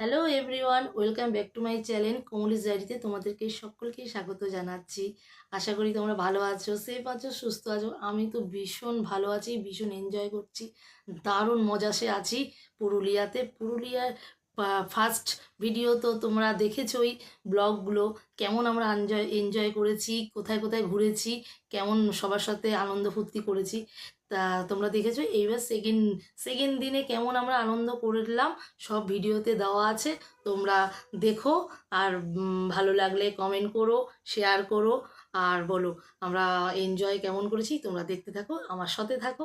Hello everyone welcome back to my channel Komolis ডায়েরিতে তোমাদেরকে সকলকে স্বাগত জানাচ্ছি। আশা করি তোমরা ভালো আছো সেফ আছো, সুস্থ আছো। আমি তো ভীষণ ভালো আছি, ভীষণ এনজয় করছি, দারুণ মজাসে আছি পুরুলিয়াতে। পুরুলিয়ার ফার্স্ট ভিডিও তো তোমরা দেখেছোই, ব্লগগুলো। কেমন আমরা এনজয় এনজয় করেছি, কোথায় কোথায় ঘুরেছি, কেমন সবার সাথে আনন্দ ফুর্তি করেছি, তা তোমরা দেখেছ এইবার সেকেন্ড সেকেন্ড দিনে কেমন আমরা আনন্দ করলাম, সব ভিডিওতে দেওয়া আছে, তোমরা দেখো। আর ভালো লাগলে কমেন্ট করো শেয়ার করো, আর বলো, আমরা এনজয় কেমন করেছি, তোমরা দেখতে থাকো, আমার সাথে থাকো।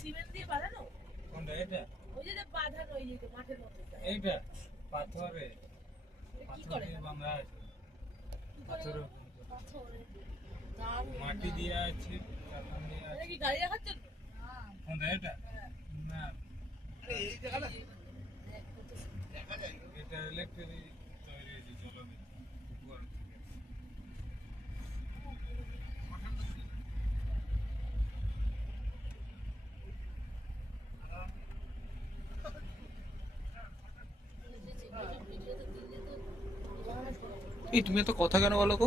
সিমেন্ট দিয়ে বাঁধানো? কোনটা এটা ওই যে যে বাঁধানো ওই যে মাঠের মধ্যে। এইটা পাথরে কি পাথর করে? উপর। পাথরে। মাটি দিয়ে আছে চাপান দিয়ে এটা আছে কি গাড়ি রাখাচ্ছেন? কোনটা এটা না এটা ইলেকট্রিক তৈরি হয়েছে জলবিদ্যুৎ উপর থেকে এই তুমি এত কথা কেন বলো গো?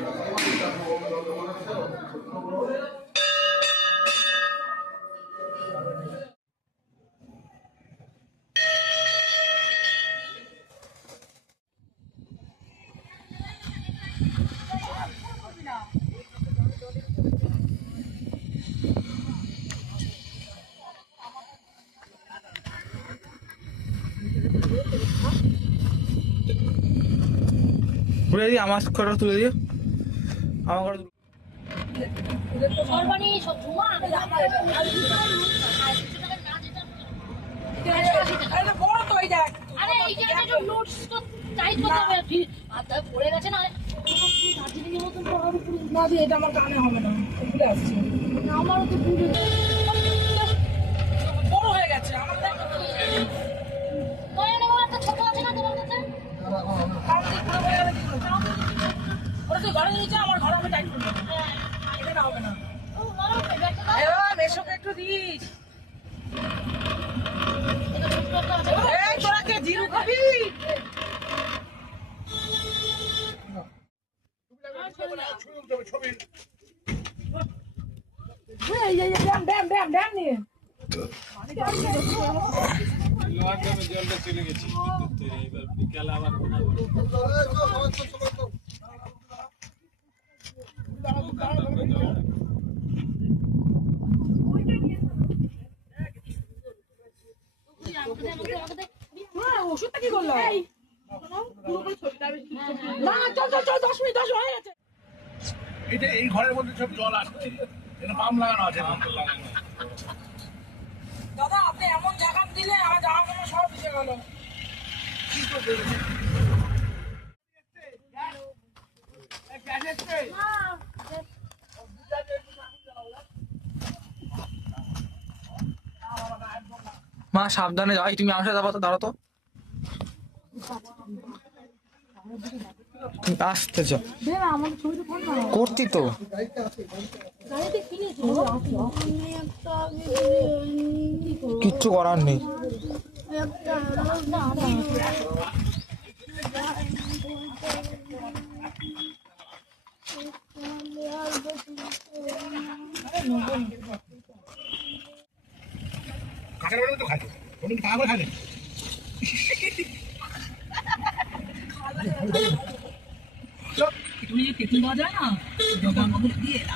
পড়ে গেছে না দার্জিলিং এর মতন পড়ার উপরে না এটা আমার কানে হবে না ভুলে আমারও তো পুরো বড় হয়ে গেছে, আমার ঘরে নিয়ে আমার ঘর আমি টাইট করব এটা হবে না ও মারো ব্যাগটা দাও এবার মেশোকে একটু দিস এটা ছোট একটা আছে এই তোরা কে জিরু খাবি এই, এই, এই, ড্যাম, ড্যাম, ড্যাম, ড্যাম নিয়ে। ড্যামে জলটা চলে গেছে। এবার বিকালে আবার। ওষুধটা কি করল না চল চল চল দশ মিনিট দশ হয়ে। গেছে এটা এই ঘরের মধ্যে সব জল আসছে। এটা পাম্প লাগানো আছে। দাদা আপনি এমন জায়গা দিলে আমার জামা কাপড় সব ভিজে গেল। মা সাবধানে যাও। এই তুমি আমার সাথে যাব তো দাঁড়ো তো। আসতে করতি তো। কিচ্ছু করার নেই। তুমি যে তেঁতুল দেওয়া যায় না মধ্যে দিয়ে ওটা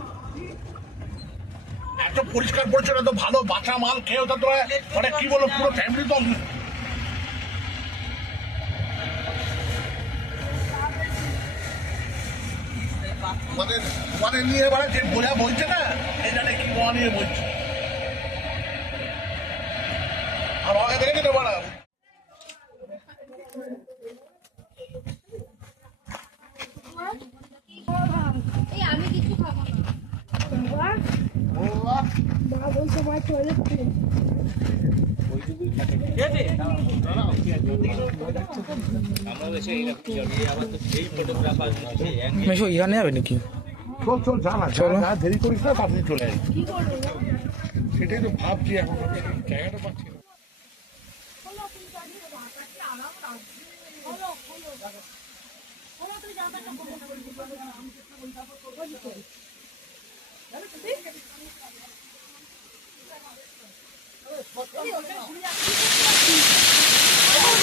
এত পরিষ্কার পরিচ্ছন্ন, এত ভালো বাঁচা মাল খেয়েও তো তোরা মানে কি বলো পুরো ফ্যামিলি তো মানে আমাদের নিয়ে এবারে যে বোঝা বলছে না এটা কি নিয়ে বলছে। আর আমাকে দেখেছি তো বাড়া এই আমি কিছু খাব না মেশো এখানে যাবে নাকি? চল চল যা না চলো। যা দেরি করিস না তাড়াতাড়ি চলে আয়। সেটাই তো ভাবছি এখন জায়গাটা পাচ্ছি না।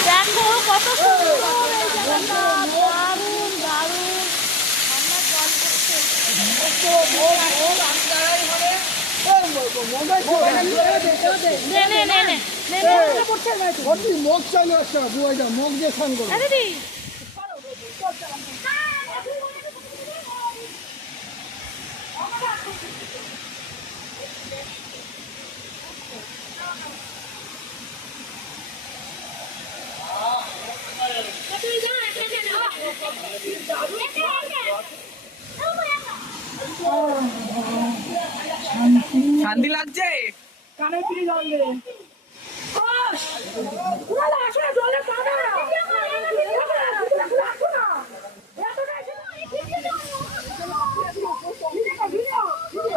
দেখো কত দারুণ দারুণ মগ চাইলে আসছে মগ দিয়ে স্নান করো শান্তি লাগছে কানে পিড়ি জল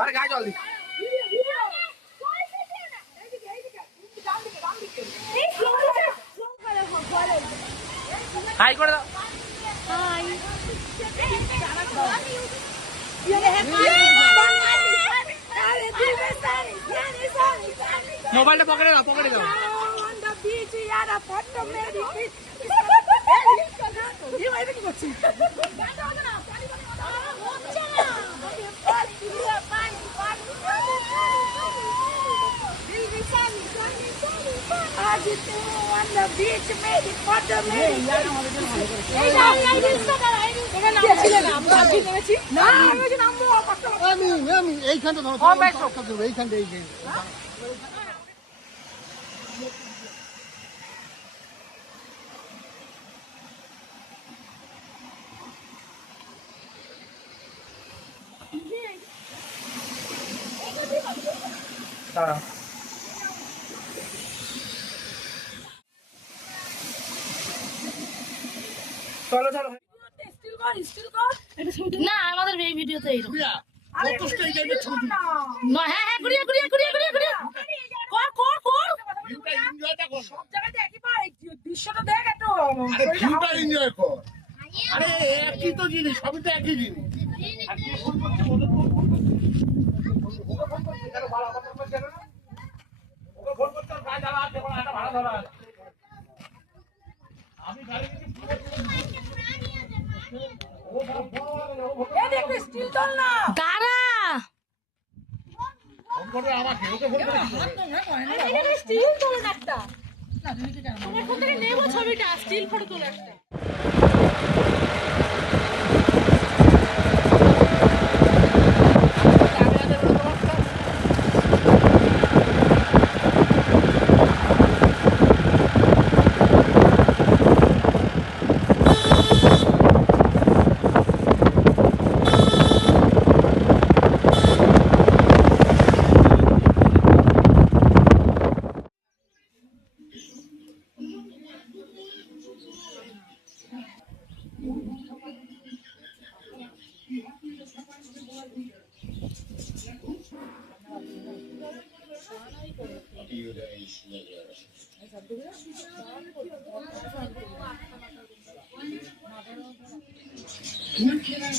আরে গায়ে দি হাই করে দাও মোবাইলটা পকেটে দাও পকেটে দাও। আজ তুই on the beach মেরি ফটো মেরি এই না এই দিশটা না এই তোমরা নাম ছিলে না আমরা আজকে নেমেছি না আমি যে নামবো কষ্ট আমি আমি এইখানটা ধরো এইখানটা এই যে দাঁড়াও চলো চলো স্টিল কর স্টিল কর না আমাদের এই ভিডিওতে এই না। হ্যাঁ হ্যাঁ ঘুরিয়ে ঘুরিয়ে ঘুরিয়ে ঘুরিয়ে ঘুরিয়ে। কর কর কর। ভিউটা এনজয়টা কর। সব জায়গাতে একই পা দৃশ্যটা দেখ একটু। এনজয় কর। আরে একই তো জিনিস সবই তো একই জিনিস। আমি গাড়ি। স্টিল তোলেন একটা। নেব ছবিটা স্টিল ফটো তোলে একটা। Como é que era?